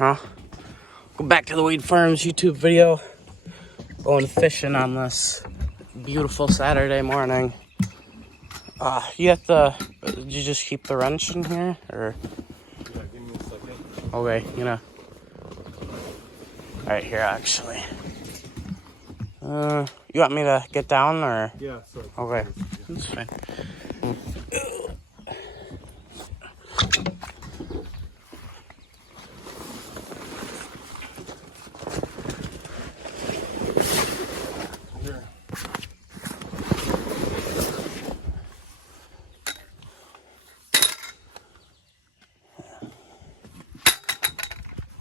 huh? Go back to the Weed Farms YouTube video. Going fishing on this beautiful Saturday morning. Did you just keep the wrench in here, or? Yeah, give me a second. Okay, right here, actually. You want me to get down, or? Yeah, sorry. Okay, that's fine. Here.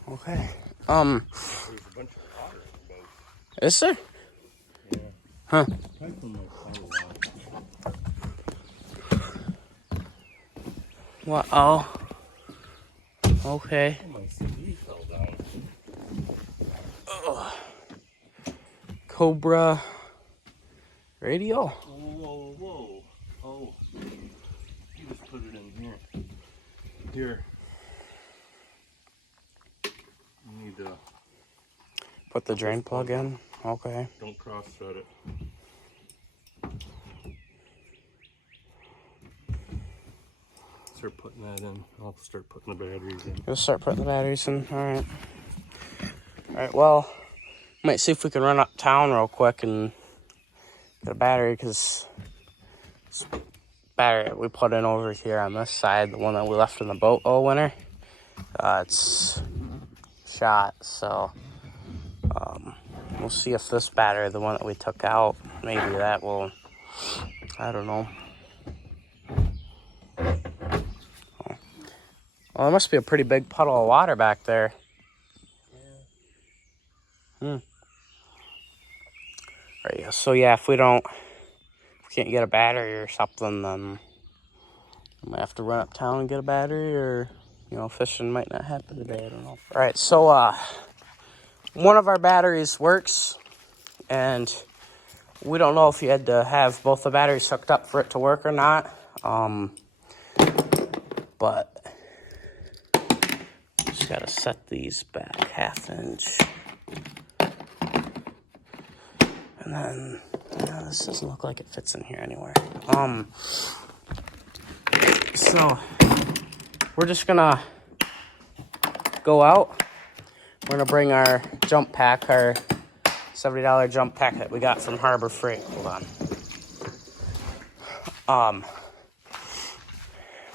Okay. There's a bunch of water in the boat. Is there? Yeah. Huh. I put my car wash. What? Oh. Okay. Oh, my CD fell down. Ugh. Cobra radio. Whoa. Oh. You just put it in here. Here. You need to... Put the drain plug in. Okay. Don't cross-thread it. Start putting that in. I'll start putting the batteries in. You'll start putting the batteries in. Alright. Alright, well, might see if we can run uptown real quick and get a battery, because this battery we put in over here on this side, the one that we left in the boat all winter, it's shot, so we'll see if this battery, the one that we took out, maybe that will, I don't know. Well, there must be a pretty big puddle of water back there. Yeah. Right, so yeah, if we can't get a battery or something, then we might have to run uptown and get a battery, or, fishing might not happen today, I don't know. All right, so one of our batteries works, and we don't know if you had to have both the batteries hooked up for it to work or not, but just gotta set these back 1/2 inch. And then, this doesn't look like it fits in here anywhere. So we're just gonna go out. We're gonna bring our jump pack, our $70 jump pack that we got from Harbor Freight. Hold on.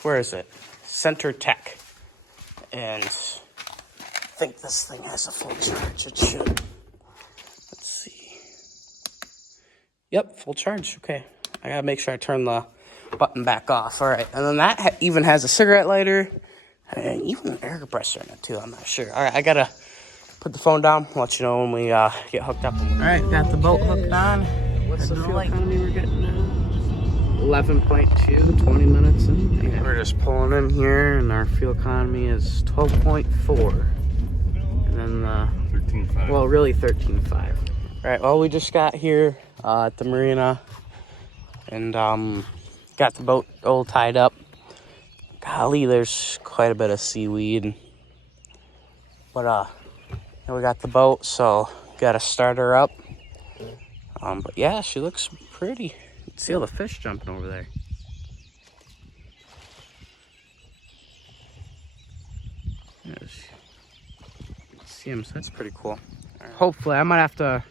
Where is it? Center Tech. And I think this thing has a full charge. It should. Let's see. Yep, full charge. Okay. I gotta make sure I turn the button back off. All right. And then that even has a cigarette lighter and even an air compressor in it too. I'm not sure. All right. I gotta put the phone down. I'll let you know when we get hooked up. All right. Got the boat hooked on. What's the fuel economy we're getting now? 11.2, 20 minutes in. Yeah, we're just pulling in here, and our fuel economy is 12.4. And then 13.5. Well, really 13.5. All right, well, we just got here at the marina, and got the boat all tied up. Golly, there's quite a bit of seaweed. But we got the boat, so got to start her up. But yeah, she looks pretty. See all the fish jumping over there. Yes. See him, so that's pretty cool. Right. Hopefully, I might have to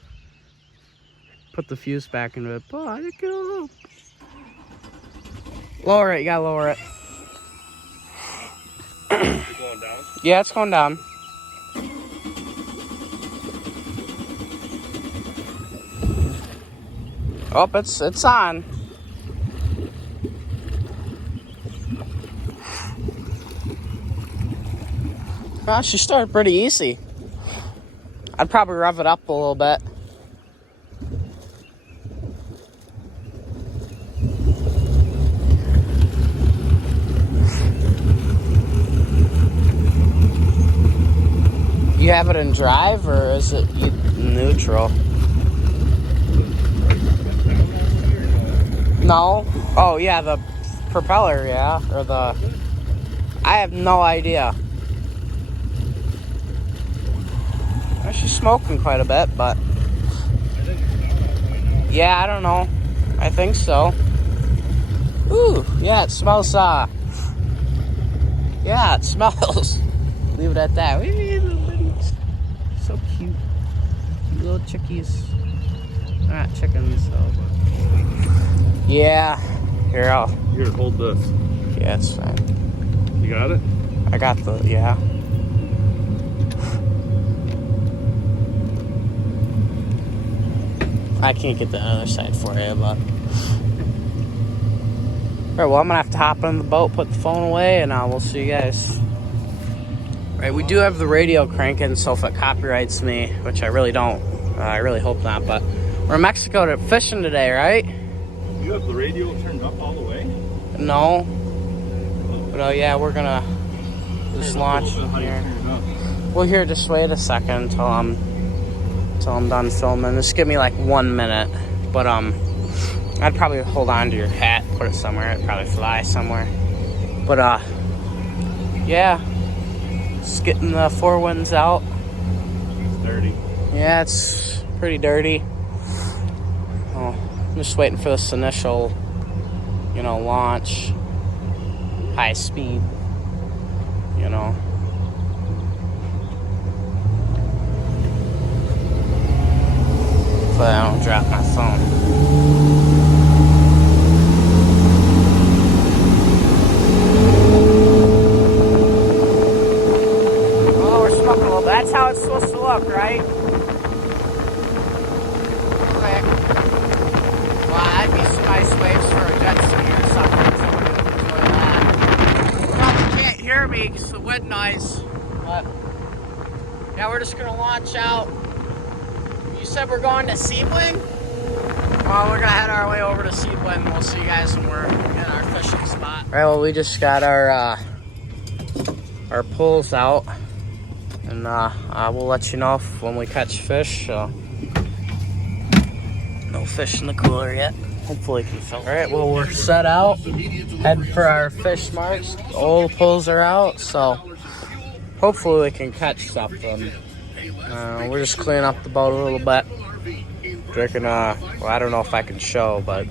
put the fuse back into it. But I go. Lower it, you gotta lower it. Is it going down? Yeah, it's going down. Oh, it's on. Well, she started pretty easy. I'd probably rev it up a little bit. You have it in drive, or is it neutral? No. Oh, yeah, the propeller, yeah. Or the... I have no idea. smoking quite a bit, but yeah, I don't know. I think so. Ooh, yeah, it smells, yeah, it smells. Leave it at that. Wee, little buddies. So cute. Cute little chickies. They're not chickens, though. Yeah. Here, Here, hold this. Yeah, it's fine. You got it? I got the, yeah. I can't get the other side for you, but... Alright, well, I'm gonna have to hop in the boat, put the phone away, and we'll see you guys. Right, we do have the radio cranking, so if it copyrights me, which I really don't, I really hope not, but we're in Mexico fishing today, right? You have the radio turned up all the way? No. But yeah, we're gonna just launch from here. Well, here, just wait a second until I'm done filming. Just give me like 1 minute. But I'd probably hold on to your hat, put it somewhere. It'd probably fly somewhere. But yeah, just getting the forewinds out. It's dirty. Yeah, it's pretty dirty. Oh, I'm just waiting for this initial, launch. High speed, But I don't drop my phone. Oh, we're smoking a little bit. That's how it's supposed to look, right? Okay. Wow, that'd be some nice waves for a jet ski or something. Somebody would enjoy that. You probably can't hear me because of the wind noise. But yeah, we're just gonna launch out. You said we're going to Seedling? Well, we're gonna head our way over to Seedling. We'll see you guys when we're in our fishing spot. All right, well, we just got our poles out, and we'll let you know when we catch fish. No fish in the cooler yet. Hopefully, we can film. All right, well, we're set out, heading for our fish marks. All the poles are out, so hopefully we can catch something. We're just cleaning up the boat a little bit. Drinking, well, I don't know if I can show, but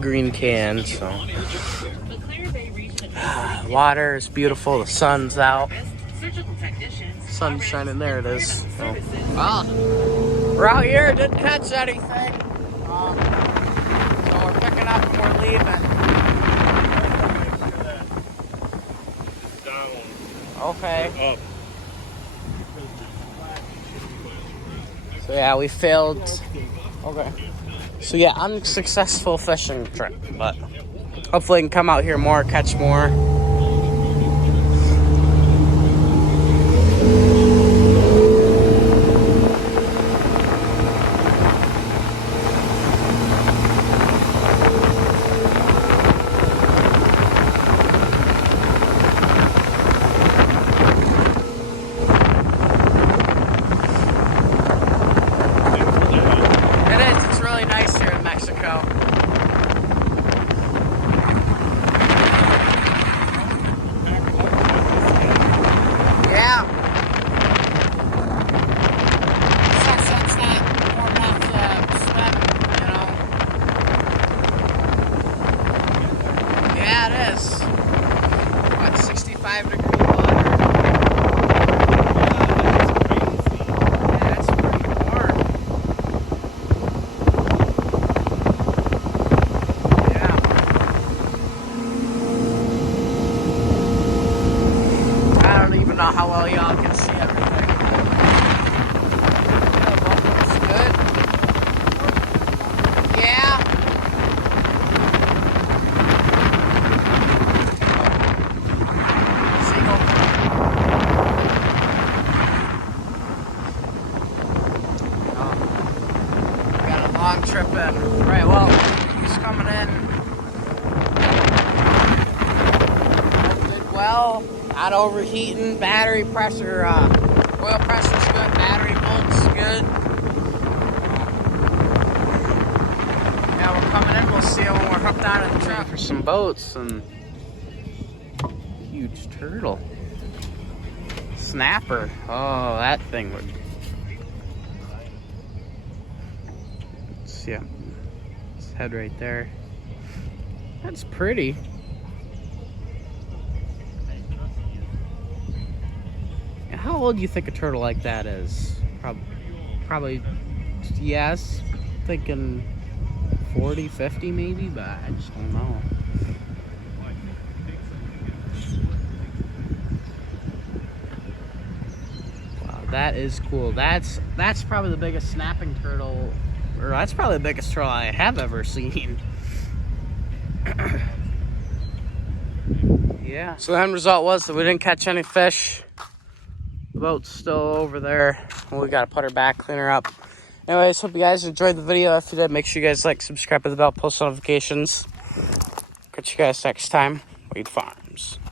green can, so. Water is beautiful, the sun's out. Sun's shining, there it is. So. Well, we're out here, didn't catch anything. So we're picking up and we're leaving. Okay. Up. So yeah, we failed. Okay. So yeah, unsuccessful fishing trip, but hopefully I can come out here more, catch more. Yeah, it is. What, 65 degree water? Yeah, that's pretty warm. Yeah. I don't even know how well y'all can see everything. Yeah, the boat looks good. Yeah. Long trip in. Right, well, he's coming in. Did well, not overheating, battery pressure, oil pressure's good, battery volt's good. Yeah, we're coming in, we'll see it when we're hooked on the truck. For some boats and huge turtle. Snapper. Oh, that thing would you. His head right there. That's pretty. How old do you think a turtle like that is? Probably, yes, thinking 40, 50 maybe, but I just don't know. Wow, that is cool. That's probably the biggest snapping turtle, or that's probably the biggest turtle I have ever seen. Yeah. So the end result was that we didn't catch any fish. The boat's still over there. We gotta put her back, clean her up. Anyways, hope you guys enjoyed the video. If you did, make sure you guys like, subscribe, hit the bell, post notifications. Catch you guys next time. Wade Farms.